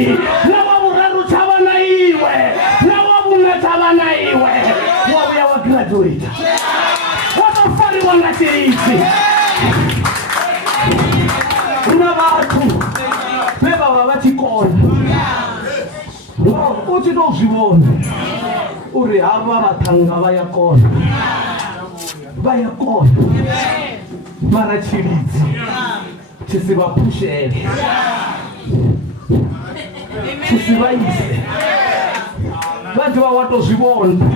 chiviri na wavuraru chava na iwe na wavune chava na iwe wavuya wa graduate watafariwa nga chirizi una vatu vevava vachikona uchitozvivona uri hava vatanga vayakona mara chiridzi chisivapushele chisivaise vati vawatozvivona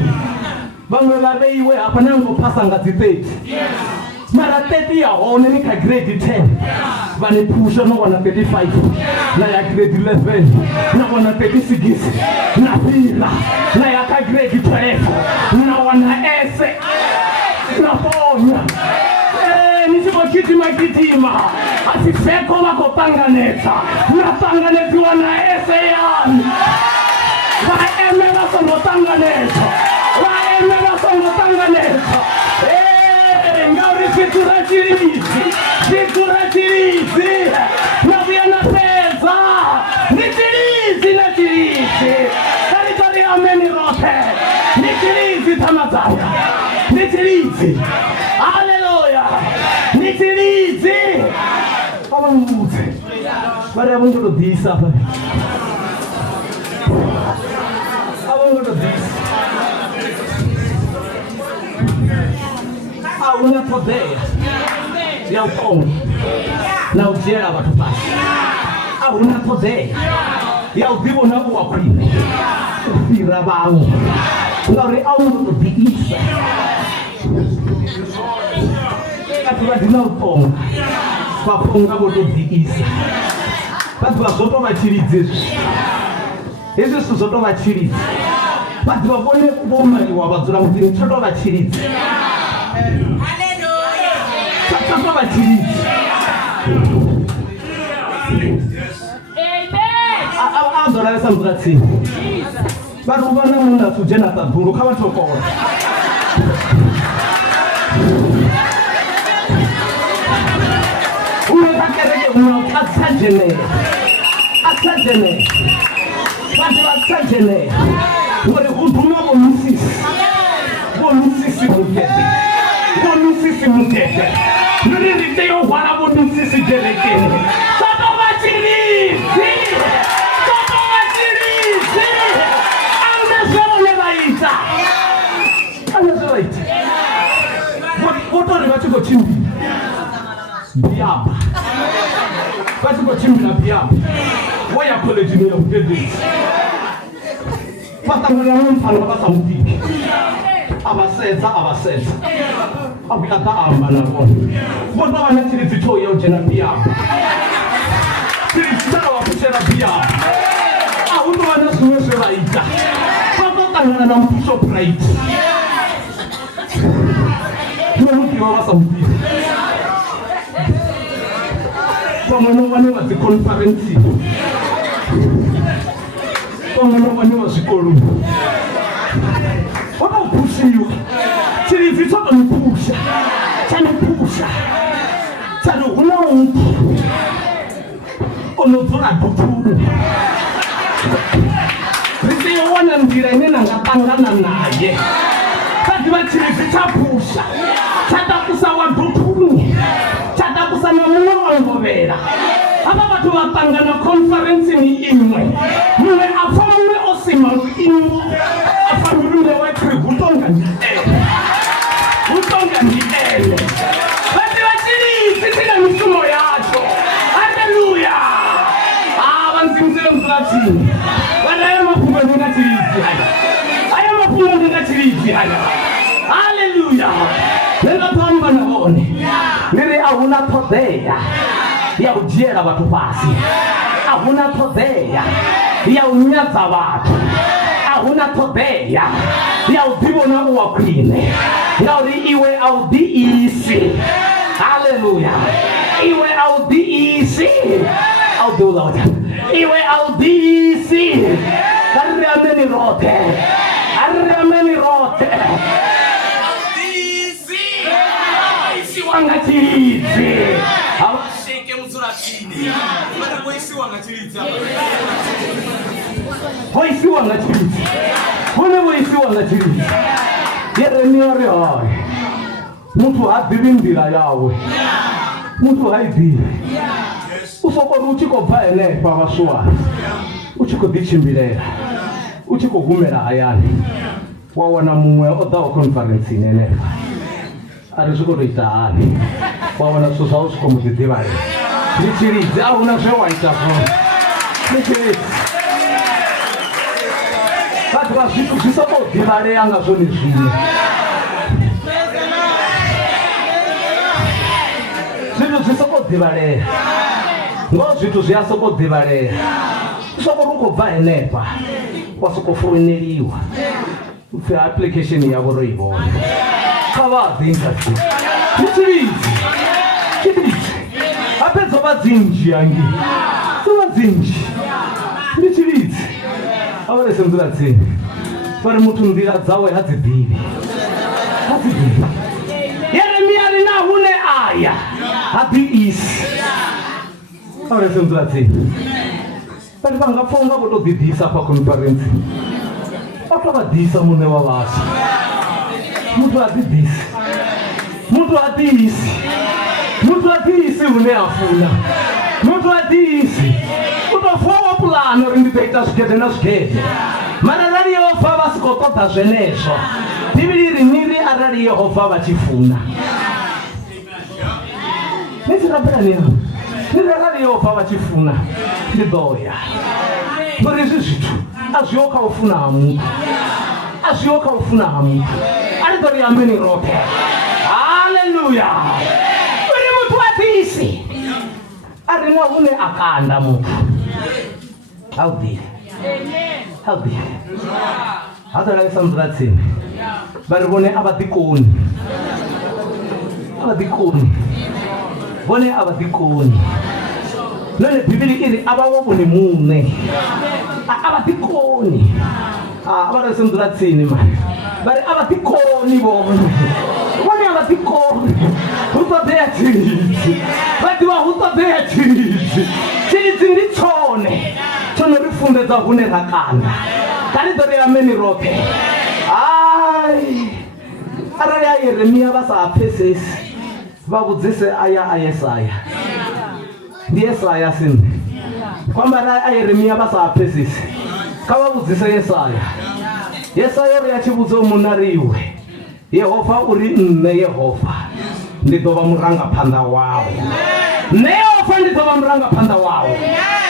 vamwe vaveiwe hapana ngopasa ngazi 30 mara 30 yahone nika grade 10 vane pusha nowana 35 na ya grade 11 nawana 36 na pila na yaka grade 12 nawana ese naponya nichivokitima asiseko vakotanganedza natanganedziwa na ese yani vaeme vasongotanganedza ngauri zvitura chirizi navuya napedza nichirizi taritori ameni rote nichirizi tamadzanga nichirizi haleluya nichirizi avamudze vari avongododhisa avongododhisa una todeia ya utongo na ujera watu basi una todeia ya udivo na uwakwine ufira bangu ngauri auno biisa ati vadina utongo vaponga voto biisa vati vazoto vachiridze izvi sizoto vachiridze vati vavone kuvomaiwa vadzura kuti nchoto vachiridze Chapa vachiridzi. Azorarisa muzvatini. Vari kuvana munhu atujenata dhuru kavatokora. Unotakereke uno atsajenere. Vati vatsajenere. Uri kudhuma vomusisi mutete. Vomusisi mutete. Ndirite yohwana vomusisi jerekeni. Soto vachirizi. Amneshonevaita. Votori vachikochimbira. Biaba. Vachikochimbira biaba. Voya college neyo kudedezi. Vatangana nomfana vasamupiki. Abasetsa abikata amba nakona bona vana tiri dzitoya ujena biaba tiri dzitara wakuchera biaba autovana zvimwe zvevaita vatotangana namupisho pride nomudiva vasamupiri pamwe novanewa dzikonferensi pamwe novanewa zvikoro wakapushiwa chiridzi chakanopusha chano huna untu unodzora dhuturu riseyowana ndira ine nangatangana naye kadziva chiridzi chapusha chatakusa wadhuturu chatakusa namumwe wangovera apa vatu vatangana konferensini imwe mumwe afa mumwe osima ruimwe afa murumwe wekiri hutonga ndiele vati vachiridzi tina misumo yacho haleluya vanzimzire mfuratini vana aya mafungo ndingachiridzi haya haleluya ndingapamba navone ndiri ahuna todheya ya ujera vatu pasi ahuna todheya ya unyadza vatu ahuna todheya ya udivona uwakwine ngauri iwe audiisi haleluya iwe audiisi audiulauta iwe audiisi ariameni rote audiisi wangachiridzi Sheke muzuratini. Mwana mwisi wangachiridzi. hoisiwa nga chilisi hone hoisiwa nga chilisi Yeremia ri hai muthu ha ḓivhi nḓila yawe muthu ha ḓivhi u soko ri u tshi khou bva henefha vhaswani u tshi khou ḓi tshimbilela u tshi khou humela hayani wa wana muṅwe o ḓaho conference-ni henefha a ri zwi khou tou ita hani wa wana zwithu zwawe zwi khou mu ḓiḓivhalela ndi tshilidzi a huna zwe wa ita zwone ndi tshilidzi vhathu vha zwithu zwi sokou ḓivhalea nga zwone zwine zwithu zwi sokou ḓivhalea ngoho zwithu zwi a sokou ḓivhalea soko ri khou bva henefha wa sokou founeliwa upfi application yavho ro i vhona kha vha ḓi interview ndi tshilidzi a fhedza vha dzinzhi hangi vha dzinzhi ndi tshilidzi a vhalese nḓila tsini vha ri muthu nḓila dzawe ha dzi ḓivhi Yeremia ri na hune aya ha ḓi isi a vhalese nḓila tsini vhathu vha nga pfa unga vho tou ḓiḓisa kha conference vha tou vha ḓisa muṋe wa vhashu muthu a ḓiḓisi muthu a ḓiisi hune a funa muthu a ḓiisi u tou vuwa wa puḽana uri ndi ḓo ita zwigede na zwigede mara arali Yehova vha si khou ṱoḓa zwenezwo Bivhili ri ni ri arali Yehova vha tshi funa ni tshi rabelani yavho ni arali Yehova vha tshi funa ndi ḓo ya ngori hezwi zwithu a zwiho kha u funa ha muthu a zwiho kha u funa ha muthu a ri ḓo ri ambeni roṱhe haleluya uri muthu a ḓisi a ri na hune a kanda muthu a u ḓivhi ha ḓalesa nḓila tsini vha ri vhone a vha ḓikoni vhone a vha ḓikoni none Bivhili iri a vha wa vhone muṋe a vha ḓikoni a vha ḓalesa nḓila tsini mani vha ri a vha ḓikoni vhone a vha ḓikoni hu ṱoḓea tshilidzi vha ḓivha hu ṱoḓea tshilidzi ndi tshone ri funḓedza hune ra kanda kha ri ḓo ri ameni roṱhe arali a Yeremia vha sa pfesesi vha vhudzise aya a Yesaya ndi Yesaya sini kwamba a Yeremia vha sa pfesesi kha vha vhudzise Yesaya ri a tshi vhudza munna ri iwe Yehova uri nṋe Yehova ndi ḓo vha murangaphanḓa wawe nṋe Yehova ndi ḓo vha murangaphanḓa wawe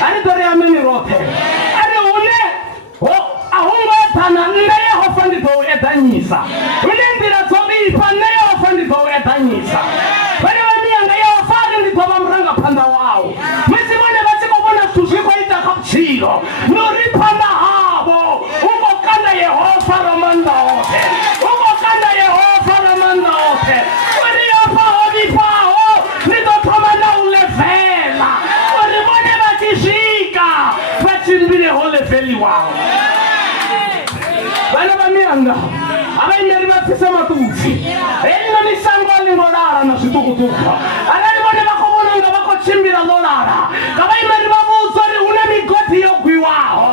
a ri ḓo ri ameni roṱhe ari hune a hu ngo eḓana nṋe Yehova ndi ḓo u eḓanyisa hune nḓila dzo vhifha nṋe Yehova ndi ḓo u eḓanyisa vhane vha miyanga Yehova ari ndi ḓo vha murangaphanḓa wawe musi vhone vha tshi khou vhona zwithu zwi khou ita kha vhutshilo ndi uri phanḓa havho hu khou kanda Yehova ra maanḓa oṱhe hu khou kanda Yehova ra maanḓa oṱhe uri Yehova ho vhifhaho ndi ḓo thoma na u levela uri vhone vha tshi swika vha tshimbile ho leveliwaho vhana vha miyanga a vhaimeli vha pfhisa maṱudzi heḽinoni shango a ḽi ngo lala na zwiṱukuṱuku arali vhone vha khou vhona unga vha khou tshimbila ḽo lala nga vhaimeli vha vhudza uri hu na migodi yo gwiwaho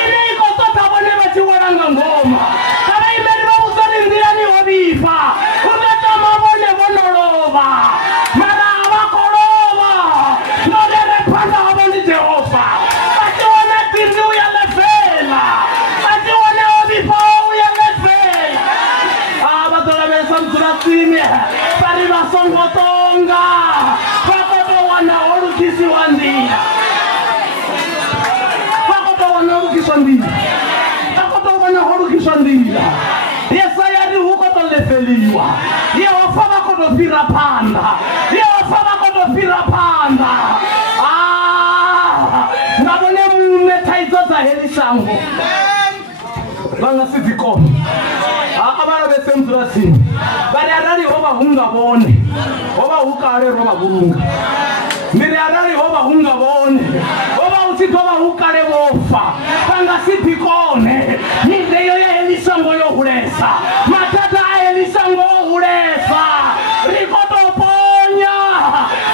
ine i khou ṱoḓa vhone vha tshi wela nga ngoma nga vhaimeli vha vhudza uri nḓilani ho vhifha hu ḓo tama vhone vho no lovha mara a vha khou lovha ndo rere phanḓa havho ndi Jehova vha tshi wana dindi u ya levela vha tshi wana ho vhifhaho u ya levela vha ḓo lavhelesa ndzula tsini vha ri vha songo ṱonga vha khou tou wana ho lugisiwa nḓila vha khou tou wana ho lugiswa nḓila vha khou tou wana ho lugiswa nḓila Yesaya ri hu khou tou lefeliwa Yehova vha khou tou fhira phanḓa Yehova vha khou tou fhira phanḓa nga vhone muṋe thaidzo dza heḽi shango vha nga si dzi kone a vha lavhese ndzula tsini vha ri arali ho vha hu nga vhone ho vha hu kale ro vha vhulunga ndi ri arali ho vha hu nga vhone ho vha hu tshi ḓo vha hu kale vho fa vha nga si ḓi kone mideyo ya heḽi shango yo hulesa mathada a heḽi shango o hulesa ri khou tou ponya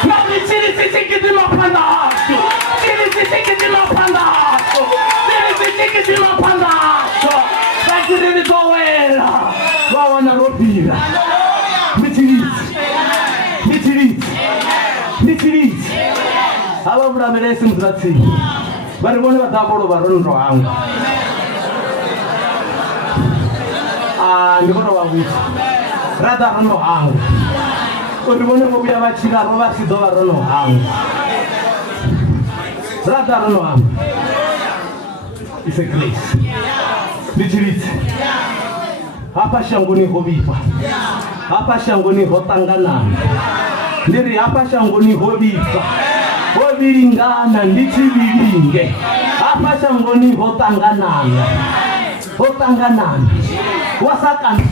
ngauri tshilidzi tshi gidima phanḓa hashu tshilidzi tshi gidima phanḓa hashu tshilidzi tshi shima pandacho vatiri towela vawana robira mitiriti ava vulamelesi muzatini vari vone vatavolo varondo hangu ndivona vakuti rata rono hangu kuti vone vokuya vachiraro vasido varono hangu rata rono hangu is a grace mitiriti hapa shangoni hovipa hapa shangoni hotanganana ndiri hapa shangoni hovipa hoviringana ndichiviringe hapa shangoni hotanganana wasakana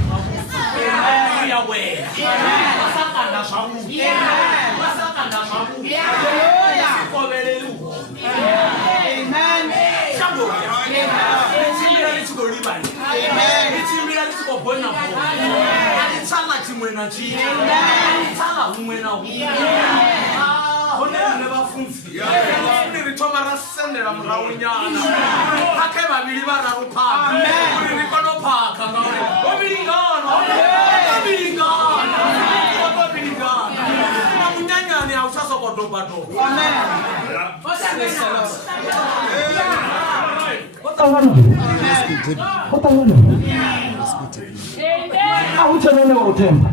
auchanene wautemba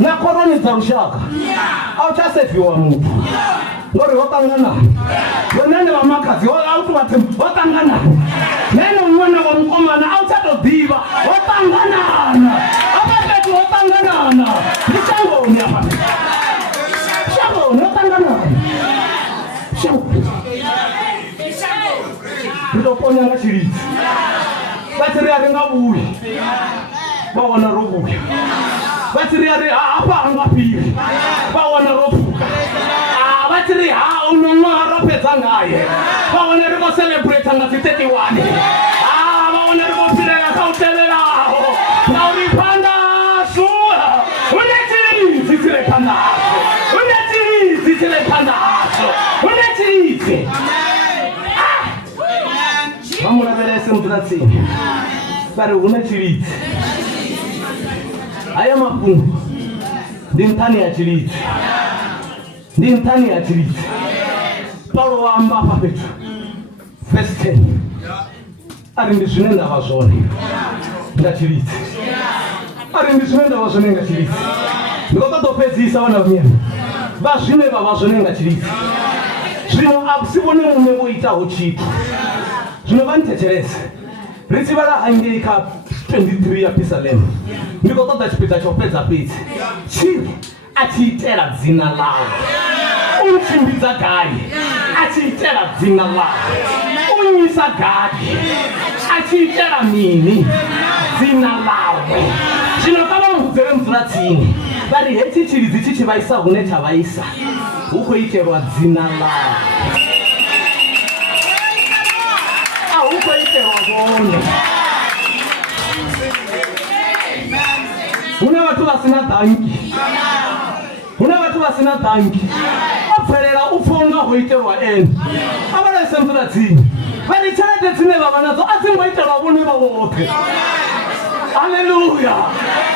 nakoroni dza lushaka auchasefiwa mutu ngori wotangana yonene vamakadzi auti vatemba wotangana nene mwana wa mukomana auchatodiva wotanganana apapeti wotanganana ndichangoni apa shangoni wotanganana ndoponyanga chiridzi vatiri aringavuyi vawana rovuya vatiri ari apa angapiri vawana rovuka vatiri unomwa ropedza ngaye vawana rikocelebrate ngati 31 vawana rikopirera kauteveraho ngauri pandasu une chiridzi chire pandasu une chiridzi chire pandasu une chiridzi vamuraverese muturatsini vari une chiridzi aya mapungu ndintani ya chiridzi paulo vamba papetu verse 10 ari ndizvine ndava zvone ngachiridzi ari ndizvine ndava zvone ngachiridzi ndikototopedzisa vana vanyema vazvine vava zvone ngachiridzi zvino akusivone mumwe voitawo chitu zvino vanitecherese richiva rahangeika 23 yapisalemu ndikotodza chipita chopedza pedzi chiri achiitera dzina lawo uchimbidza gari achiitera dzina lawo unyisa gari achiitera mini dzina lawo zvino kavamudzere muzuratsini vari heti chiridzi chichivaisa hune chavaisa hukuiterwa dzina lawo ahukuiterwa zvone hune vatu vasina dhangi hune vatu vasina dhangi apferera upfonga hoiterwa eni avaraise muzuratsini vari charete dzine vava nadzo adzingoiterwa vone vavo vote haleluya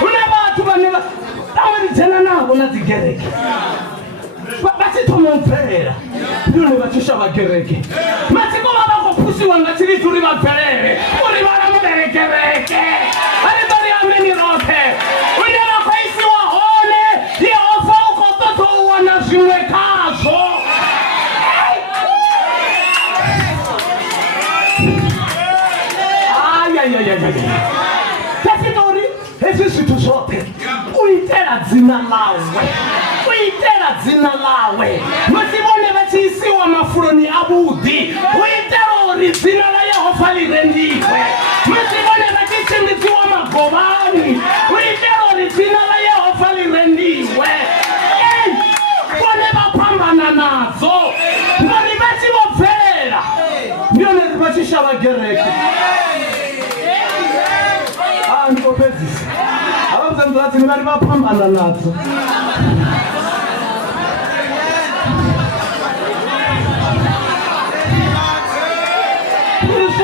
hune vatu vane avaridzena navo nadzigereke vachitomomferera ndiyone vachishava kereke matiko vavakopusiwa ngachiridzi uri vapferere uri vana muberekereke aribari ameni rote une vakaisiwa hone yehova ukototouwana zvimwe kazvo tafitori hezvi zvitu zvote uitera dzina lawe uitera dzina lawe musivone vachiisiwa mafuroni avudhi uitera uri dzina rayehovha lirendikwe musivone vachichimbidziwa magovani uitera uri dzina rayehovha lirendiwe kone vapambana nadzo ngori vachivopfera ndiyoneri vachishava gereke ndikopedzisa havamuzamuzvatsini vari vapambana nadzo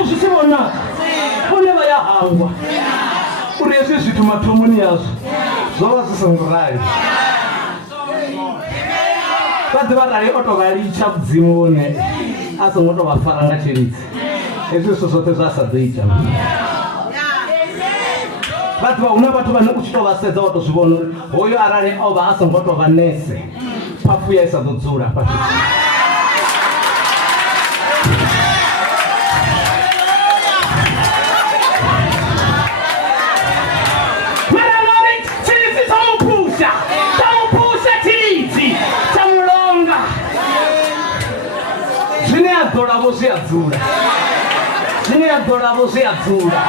zvichivonaka ya hangwa uri hezwi zwithu mathomoni yazwo zwo vha zwi songo rali. Vha rali o tou vha litsha vhudzimuni a songo tou vha fara nga tshilidzi. Hezwi zwithu zwoṱhe zwa sa ḓo ita. Huna vhathu vhane u tshi tou vha sedza wa tou zwi vhona uri hoyo arali o vha a songo tou vha nese phafu ya isa ḓo dzula fhasi. Adoravo zwi a dzula, zwine adoravo zwi a dzula.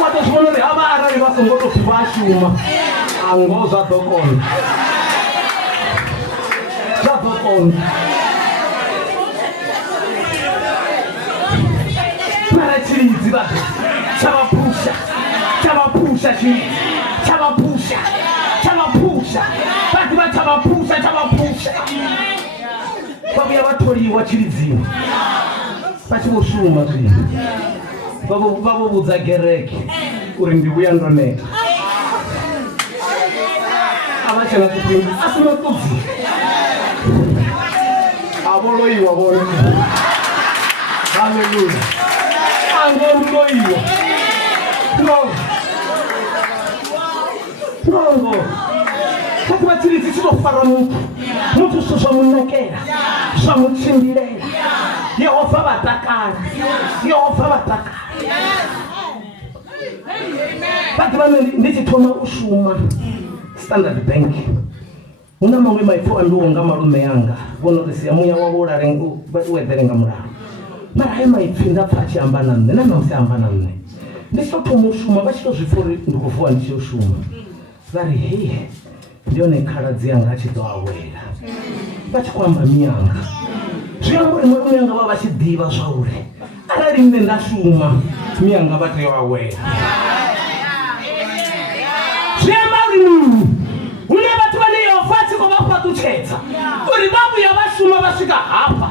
Wa tou zwi vhona uri havha arali vha songo tou pfi vha shuma ngoho zwa ḓo konḓa, zwa ḓo konḓa. Mara tshilidzi vhathu tsha vha phusha tshilidzi tsha vha phusha vhathu vha tsha vha phusha. Vha vhuya vha tholiwa tshilidzini vha tshi vho shuma zwino vha vho vhudza gereke uri ndi vhuya ndo neta. A vha tshena tshifhinga a si maṱudzi a vho loiwa vhone. Haleluya. A ngo loiwa no kati vha tshilidzi tshi tou fara muthu zwithu zwa munakela zwa mutshimbilela. Yehova vha takala. Vhathu vhane ndi tshi thoma u shuma Standard Bank hu na maṅwe maipfhi ambiwa nga malume yanga vhono ri sia muya wavho u eḓele nga mulalo. Mara hayo maipfhi nda pfha a tshi amba na nṋe na ṋamusi amba na nṋe. Ndi tshi tou thoma u shuma vha tshi tou zwi pfha uri ndi khou vuwa ndi tshi u shuma vha ri hei ndi yone khaladzi yanga a tshi ḓo awela. Vha tshi khou amba miyanga zwi amba uri malume yanga vha tshi ḓivha zwa uri arali nṋe nda shuma miyanga vha tea u awela. Zwi amba uri hune vhathu vhane Yehova a tshi khou vha fhaṱutshedza uri vha vhuya vha shuma vha swika hafha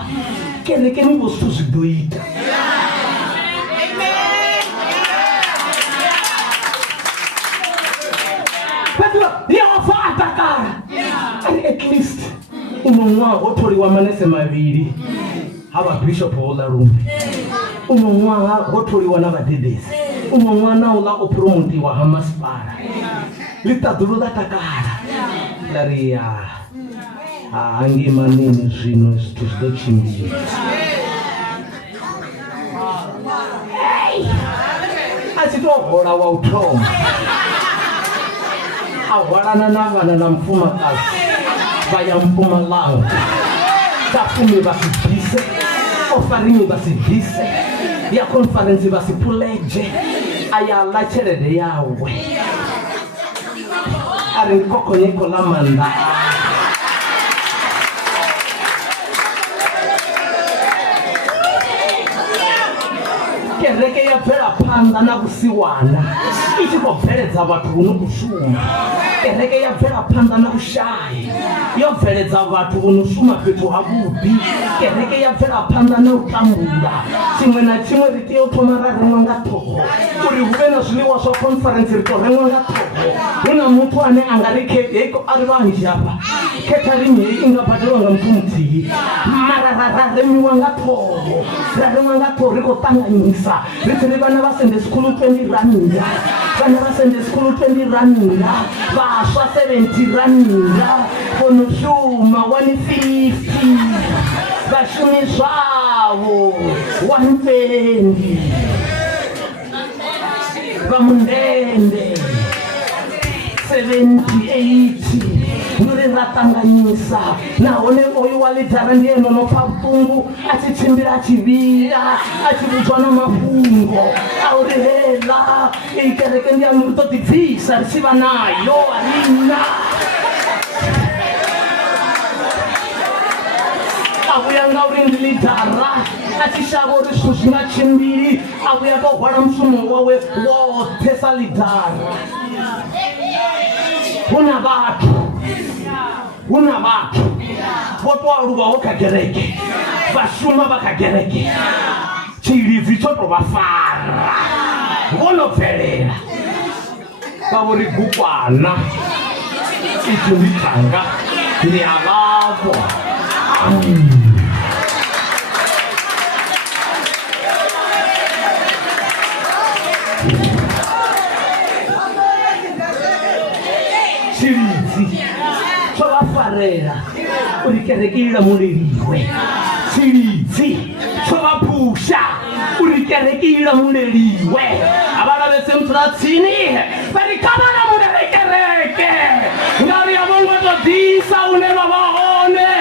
kerekeni vho zwithu zwi ḓo ita. Yehova a takala ari at least uno ṅwaha ho tholiwa manese mavhili ha vha bishop houḽa lume. Uno ṅwaha ho tholiwa na vhadededzi. Uno ṅwaha na uḽa o promotiwa ha masipala. Ḽiṱaḓulu ḽa takala ḽa ri ya hangei manini zwino zwithu zwi ḓo tshimbila. A tshi tou hola wa u thoma a hwalana na vhana na mufumakadzi vha ya Mpumalanga dza fumi vha si bvise ofarini vha si bvise ya conference vha si puledzhe a ya ḽa tshelede yawe a ri kokonyeko ḽa maanḓa. Kereke ya bvela phanḓa na vhusiwana i tshi khou bveledza vhathu vho no khou shuma. Kereke ya bvela phanḓa na vhushayi yo bveledza vhathu vho no shuma fhethu havhuḓi. Kereke ya bvela phanḓa na u tambula. Tshiṅwe na tshiṅwe ri tea u thoma ra reṅwa nga ṱhoho uri hu vhe na zwiḽiwa zwa conference ri tou reṅwa nga ṱhoho. Hu na muthu ane a nga ri a ri vhanzhi hafha catering hei i nga badeliwa nga muthu muthihi mara ra remiwa nga ṱhoho. Ra reṅwa nga ṱhoho ri khou ṱanganyisa ri tshi ri vhana vha Sunday school 20 rannda vhana vha Sunday school 20 rannda vhaswa 70 rannda vho no shuma 150 vhashumi zwavho 120 vha mundende 70 80 nori ra ṱanganyisa nahone oyu wa ḽidara ndi ene no pfa vhuṱungu a tshi tshimbila a tshi vhila a tshi vhudzwa na mafhungo a uri heḽa i kereke ndi yanu ri ḓo ḓi bvisa ri tshi vha nayo arina a vhuya nga uri ndi ḽidara a tshi shavha uri zwithu zwi nga tshimbili a vhuya tou hwala mushumo wawe woṱhe sa ḽidara. Huna vhathu vho tou aluwaho kha kereke vha shuma vha kha kereke tshilidzi tsho to vha fara vhono bvelela vha vho ri gukwana itshi ndi thanga ndi a vhavho. Tshilidzi tsho vha farela uri kereke i lamuleliwe. Tshilidzi tsho vha phusha uri kereke i lamuleliwe. Avana vhese mutulatsini vha ri kha vha lamulele kereke ngari a vho ngo to ḓisa une vha vha hone,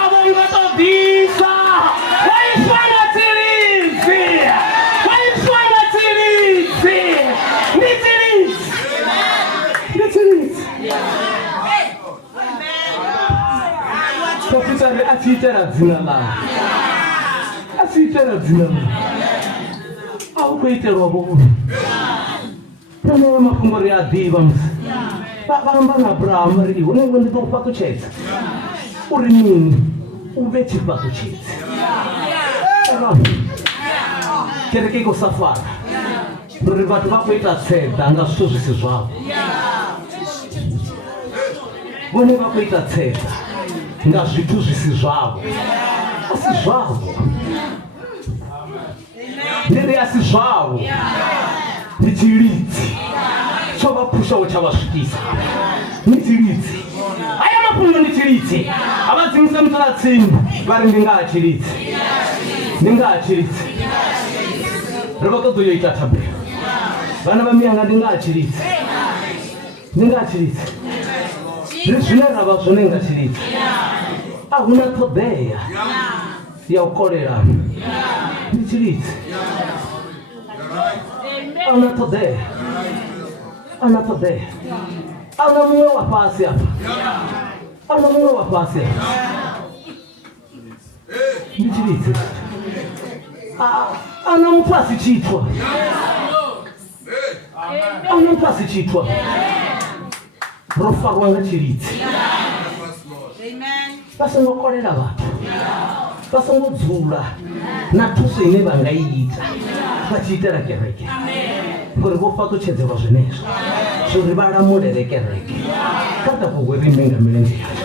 a vho ngo to ḓisa vha iswa nga tshilidzi, vha iswa nga tshilidzi. Ndi tshilidzi, ndi tshilidzi. Profesori a tshi itela dzina ḽawe, a tshi itela dzina ḽawe, a hu khou itelwa vhone. Nanewe mafhungo ri a ḓivha musi vha amba na Abrahamu ri iwe nṋe ndi ḓo u fhaṱutshedza uri mini u vhe tshifhaṱutshedzi. Kereke i khou sa fara uri vhathu vha khou ita tseda nga zwithu zwi si zwavho, vhone vha khou ita tseda nga zwithu zwi si zwavho. A si zwavho, ndi ri a si zwavho. Ndi tshilidzi tsho vha phushaho tsha vha swikisa. Ndi tshilidzi, aya mafhungo ndi tshilidzi. A vha dzimisa mutalatsini vha ri ndi nga ha tshilidzi, ndi nga ha tshilidzi. Ri vha ṱoḓa u yo ita thabelo, vhana vha miyanga ndi nga ha tshilidzi, ndi nga ha tshilidzi. Ndi zwine ra vha zwone nga tshilidzi. A hu na ṱhoḓea ya u kolelana, ndi tshilidzi. A hu na ṱhoḓea, a hu na ṱhoḓea. A hu na muṅwe wa fhasi hafha, a hu na muṅwe wa fhasi hafha, ndi tshilidzi. A hu na muthu a si tshitwa, a hu na muthu a si tshitwa. Ro farwa nga tshilidzi. Vha songo kolela vhathu, vha songo dzula na thuso ine vha nga i ita vha tshi itela kereke, ngori vho fhaṱutshedzelwa zwenezwo zwo ri vha lamulele kereke. Kha ḓa vho ri mme nga milenzhe yashu.